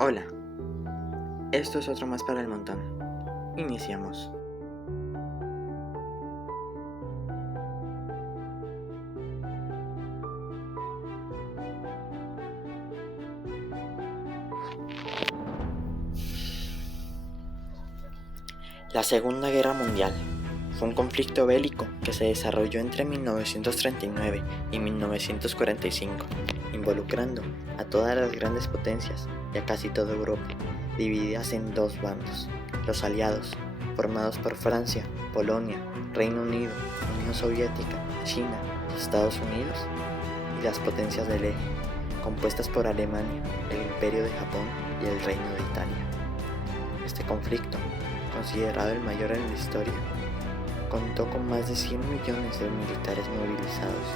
Hola, esto es otro más para el montón. Iniciamos. La Segunda Guerra Mundial fue un conflicto bélico que se desarrolló entre 1939 y 1945, involucrando a todas las grandes potencias y a casi toda Europa, divididas en dos bandos: los aliados, formados por Francia, Polonia, Reino Unido, Unión Soviética, China y Estados Unidos, y las potencias del eje, compuestas por Alemania, el Imperio de Japón y el Reino de Italia. Este conflicto, considerado el mayor en la historia, contó con más de 100 millones de militares movilizados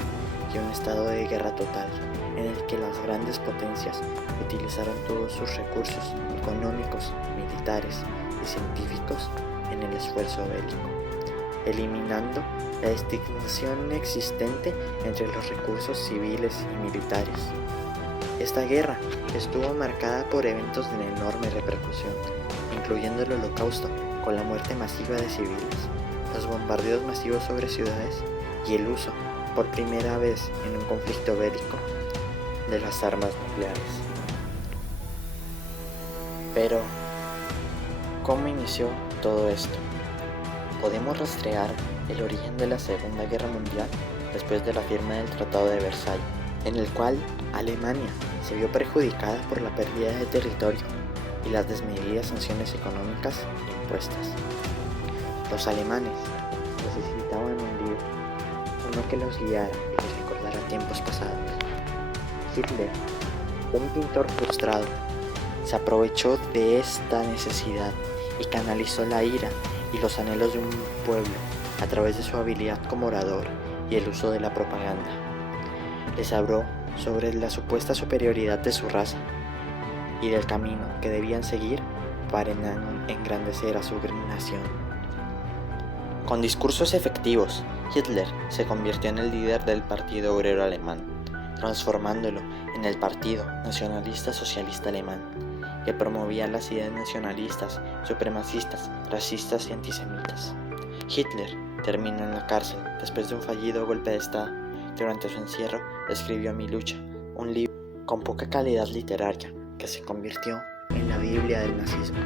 y un estado de guerra total en el que las grandes potencias utilizaron todos sus recursos económicos, militares y científicos en el esfuerzo bélico, eliminando la distinción existente entre los recursos civiles y militares. Esta guerra estuvo marcada por eventos de enorme repercusión, incluyendo el Holocausto, con la muerte masiva de civiles, los bombardeos masivos sobre ciudades y el uso, por primera vez en un conflicto bélico, de las armas nucleares. Pero, ¿cómo inició todo esto? Podemos rastrear el origen de la Segunda Guerra Mundial después de la firma del Tratado de Versalles, en el cual Alemania se vio perjudicada por la pérdida de territorio y las desmedidas sanciones económicas impuestas. Los alemanes necesitaban un líder, uno que los guiara y les recordara tiempos pasados. Hitler, un pintor frustrado, se aprovechó de esta necesidad y canalizó la ira y los anhelos de un pueblo a través de su habilidad como orador y el uso de la propaganda. Les habló sobre la supuesta superioridad de su raza y del camino que debían seguir para engrandecer a su nación. Con discursos efectivos, Hitler se convirtió en el líder del Partido Obrero Alemán, transformándolo en el Partido Nacionalista Socialista Alemán, que promovía las ideas nacionalistas, supremacistas, racistas y antisemitas. Hitler terminó en la cárcel después de un fallido golpe de Estado. Durante su encierro escribió Mi lucha, un libro con poca calidad literaria que se convirtió en la Biblia del nazismo.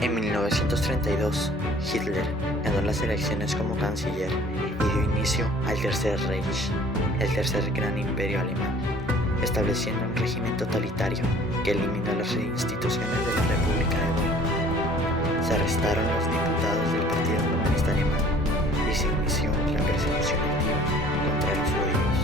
En 1932, Hitler ganó las elecciones como canciller y dio inicio al Tercer Reich, el tercer gran imperio alemán, estableciendo un régimen totalitario que eliminó las instituciones de la República de Weimar. Se arrestaron los diputados del Partido Comunista Alemán y se inició la persecución activa contra los judíos.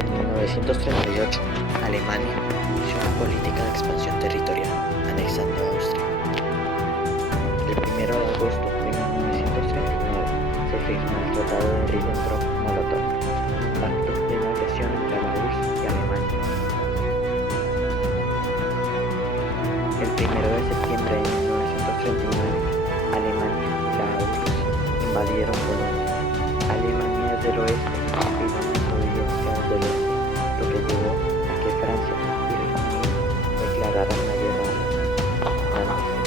En 1938, Alemania inició una política de expansión territorial, anexando a Austria. El 1 de agosto de 1939 se firmó el Tratado de Ribbentrop-Molotov, un pacto de no agresión entre la URSS y Alemania. El 1 de septiembre de 1939, Alemania y la URSS invadieron Polonia. Alemania desde el oeste y la Unión Soviética desde el este, lo que llevó a que Francia y Reino Unido declararan la guerra a Alemania.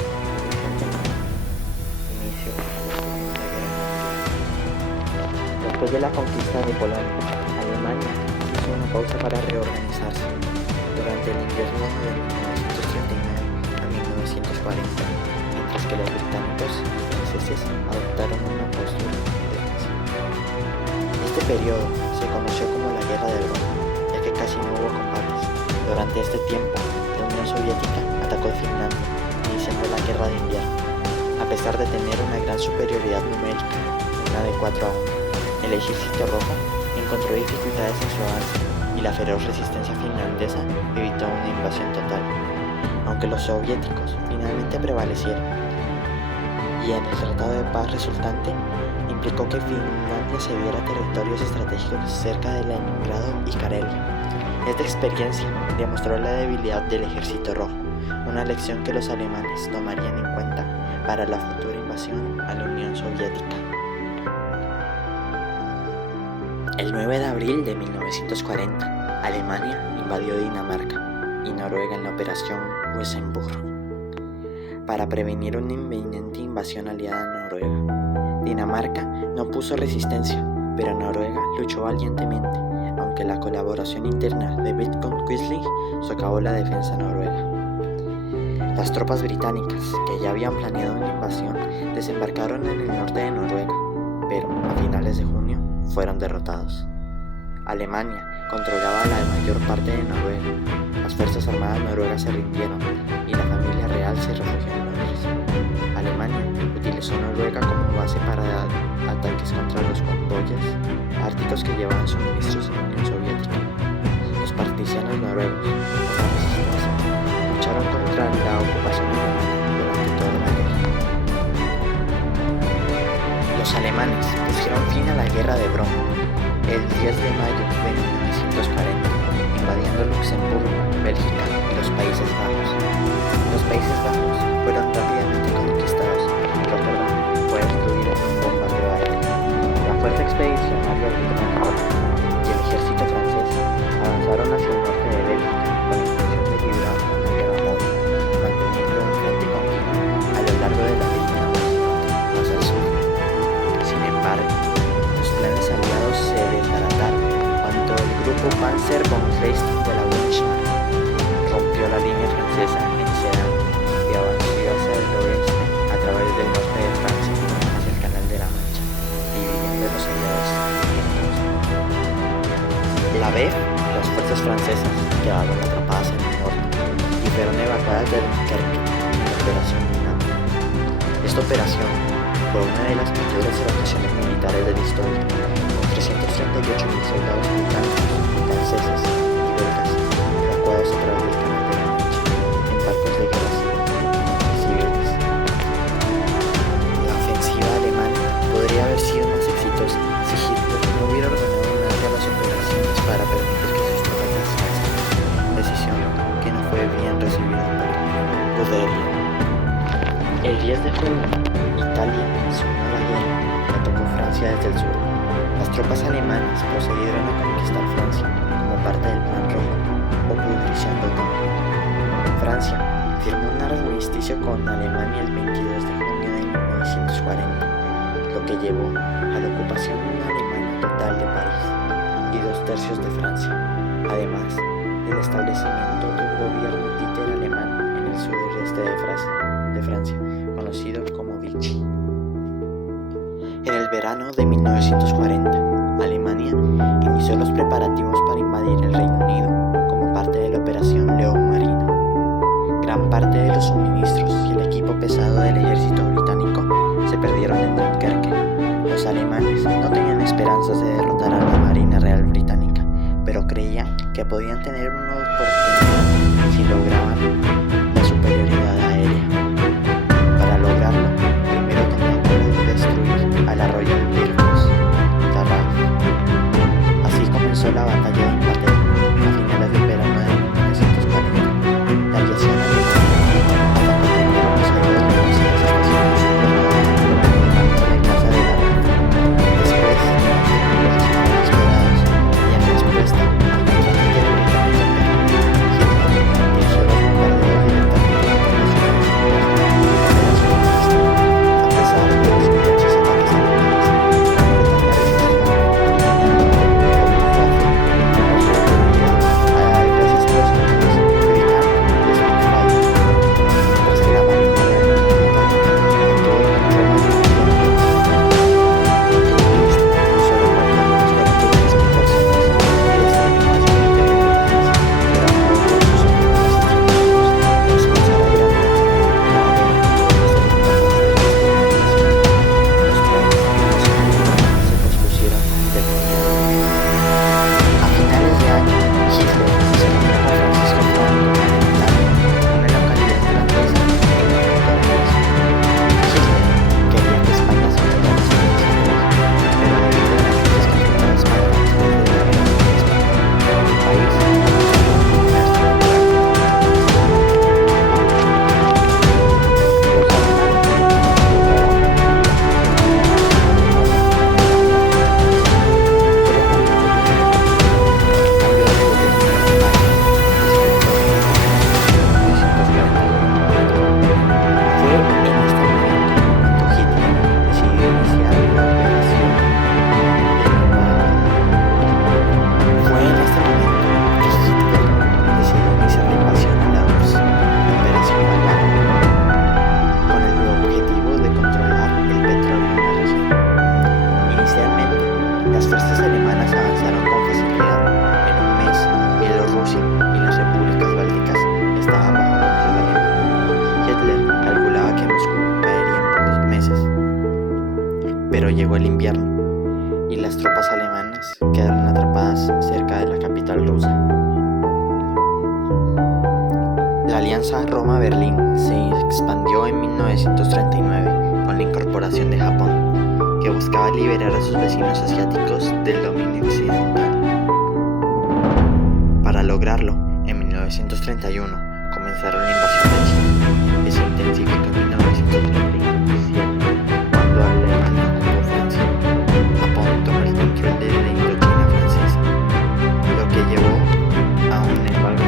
Inicio de la Segunda Guerra Mundial. Después de la conquista de Polonia, Alemania hizo una pausa para reorganizarse. Durante el invierno de 1939 a 1940, mientras que los británicos y franceses adoptaron una postura defensiva. Este periodo se conoció como la Guerra de Broma, ya que casi no hubo combates. Durante este tiempo, la Unión Soviética atacó Finlandia, iniciando la Guerra de Invierno. A pesar de tener una gran superioridad numérica, una de 4-1, el Ejército Rojo encontró dificultades en su avance y la feroz resistencia finlandesa evitó una invasión total, aunque los soviéticos finalmente prevalecieron. Y en el tratado de paz resultante implicó que Finlandia cediera territorios estratégicos cerca de Leningrado y Karelia. Esta experiencia demostró la debilidad del Ejército Rojo, una lección que los alemanes tomarían en cuenta para la futura invasión a la Unión Soviética. El 9 de abril de 1940, Alemania invadió Dinamarca y Noruega en la Operación Weserburg para prevenir una inminente invasión aliada a Noruega. Dinamarca no puso resistencia, pero Noruega luchó valientemente, aunque la colaboración interna de Vidkun Quisling socavó la defensa noruega. Las tropas británicas, que ya habían planeado una invasión, desembarcaron en el norte de Noruega, pero a finales de junio fueron derrotados. Alemania controlaba la mayor parte de Noruega. Las fuerzas armadas noruegas se rindieron y la familia real se refugió en Londres. Alemania utilizó Noruega como base para ataques contra los convoyes árticos que llevaban suministros en la Unión Soviética. Los partisanos noruegos, por la resistencia, lucharon contra la ocupación alemana durante toda la guerra. Los alemanes pusieron fin a la guerra de Bron el 10 de mayo de 1940, invadiendo Luxemburgo, Bélgica y los Países Bajos. Los Países Bajos fueron rápidamente conquistados y Rotterdam fue destruida en un bombardeo aéreo. La fuerza expedicionaria británica y el ejército francés avanzaron hacia el norte de Bélgica con la intención de librar una guerra móvil, manteniendo un frente continuo a lo largo de la línea más al sur. Sin embargo, los planes aliados se desbarataron cuando el grupo Panzer von Kleist de la Wehrmacht rompió la línea francesa en Sedan y avanzó hacia el oeste a través del norte de Francia hacia el Canal de la Mancha, dividiendo a los aliados en dos. La B, las fuerzas francesas quedaron atrapadas en el norte y fueron evacuadas de Dunkerque en la Operación Dinamo. Esta operación fue una de las mayores evacuaciones militares de la historia, con 338.000 soldados británicos, franceses y belgas evacuados a través del Canal de la Mancha en barcos de guerra civiles. La ofensiva alemana podría haber sido más exitosa si Hitler no hubiera ordenado una de las operaciones para permitir que sus tropas descansen, decisión que no fue bien recibida por el general Guderian. El 10 de junio, Italia se unió a la guerra y atacó Francia desde el sur. Las tropas alemanas procedieron a conquistar Francia como parte del Plan Rojo o Pudrición de Otoño. Francia firmó un armisticio con Alemania el 22 de junio de 1940, lo que llevó a la ocupación alemana total de París y 2/3 de Francia, además del establecimiento de un gobierno títere alemán en el sudeste de Francia, conocido como Vichy. En el verano de 1940, Alemania inició los preparativos para invadir el Reino Unido como parte de la Operación León Marino. Gran parte de los suministros y el equipo pesado del ejército británico se perdieron en Dunkerque. Los alemanes no tenían esperanzas de derrotar a la Marina Real Británica, pero creían que podían tener una oportunidad si lograban la superioridad aérea. Para lograrlo, primero tenían que destruir a la Royal Airforce, la RAF. Así comenzó la batalla de Inglaterra a finales del verano de 1940. La aviación alemana atacó primero los aeródromos y las estaciones subterráneas de caza de la RAF. Después, los resultados esperados y en respuesta al contraataque británico en Berlín, Hitler dirigió los bombardeos directamente contra fuerzas alemanas avanzaron con facilidad. En un mes, Bielorrusia y las repúblicas bálticas estaban bajo control alemán. Hitler calculaba que Moscú caería en pocos meses. Pero llegó el invierno y las tropas alemanas quedaron atrapadas cerca de la capital rusa. La alianza Roma-Berlín se expandió en 1939 con la incorporación de Japón, que buscaba liberar a sus vecinos asiáticos del dominio occidental. Para lograrlo, en 1931 comenzaron la invasión de China, que se intensificó en 1937 cuando Alemania ocupó Francia. Japón tomó el control de la Indochina francesa, lo que llevó a un embargo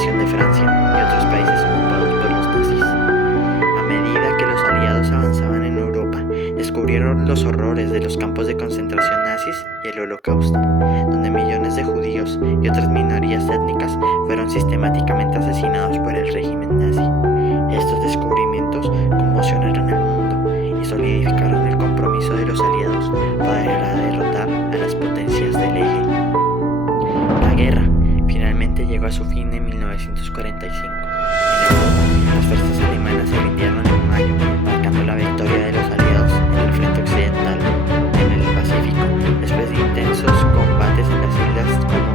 de Francia y otros países ocupados por los nazis. A medida que los aliados avanzaban en Europa, descubrieron los horrores de los campos de concentración nazis y el Holocausto, donde millones de judíos y otras minorías étnicas fueron sistemáticamente asesinados por el régimen nazi. Estos descubrimientos conmocionaron el mundo y solidificaron el compromiso de los aliados para derrotar a las potencias del eje. La guerra finalmente llegó a su fin en 1945. En Europa, las fuerzas alemanas se rindieron en mayo, marcando la victoria de los aliados en el frente occidental. En el Pacífico, después de intensos combates en las islas como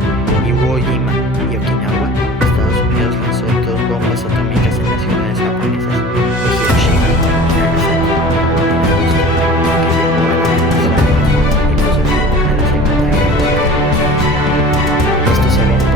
Iwo Jima y Okinawa, Estados Unidos lanzó 2 bombas atómicas en las ciudades japonesas de Hiroshima y Nagasaki en agosto, que llevó a la rendición y puso fin a la Segunda Guerra Mundial. Estos eventos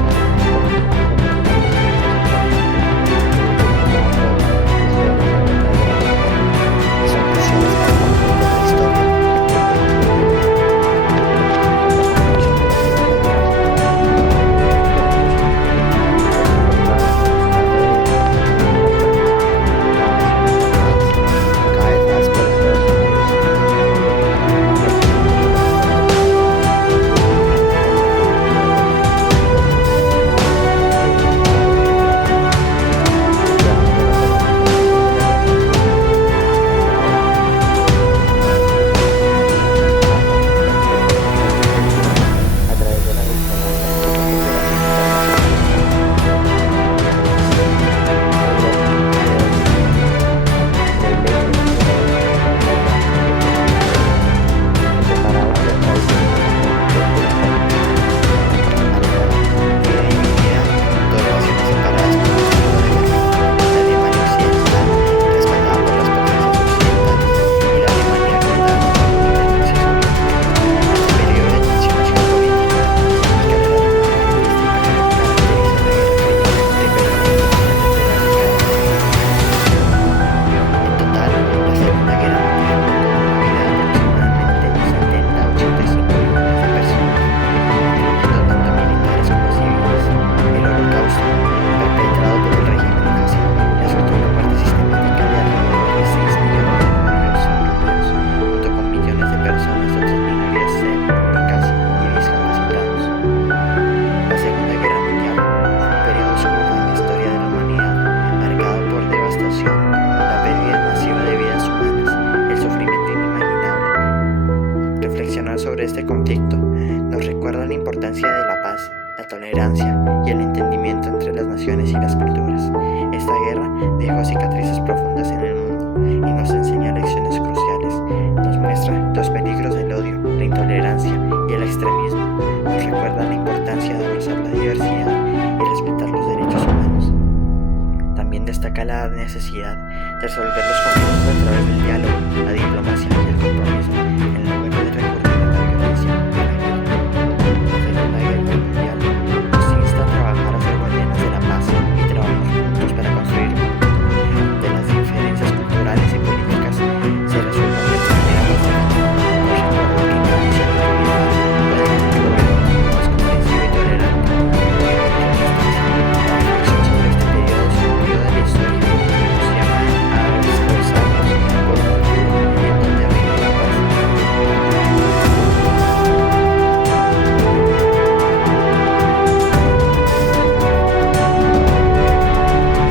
reflexionar sobre este conflicto nos recuerda la importancia de la paz, la tolerancia y el entendimiento entre las naciones y las culturas. Esta guerra dejó cicatrices profundas en el mundo y nos enseña lecciones cruciales. Nos muestra los peligros del odio, la intolerancia y el extremismo. Nos recuerda la importancia de abrazar la diversidad y respetar los derechos humanos. También destaca la necesidad de resolver los conflictos a través del diálogo, la diplomacia y el compromiso.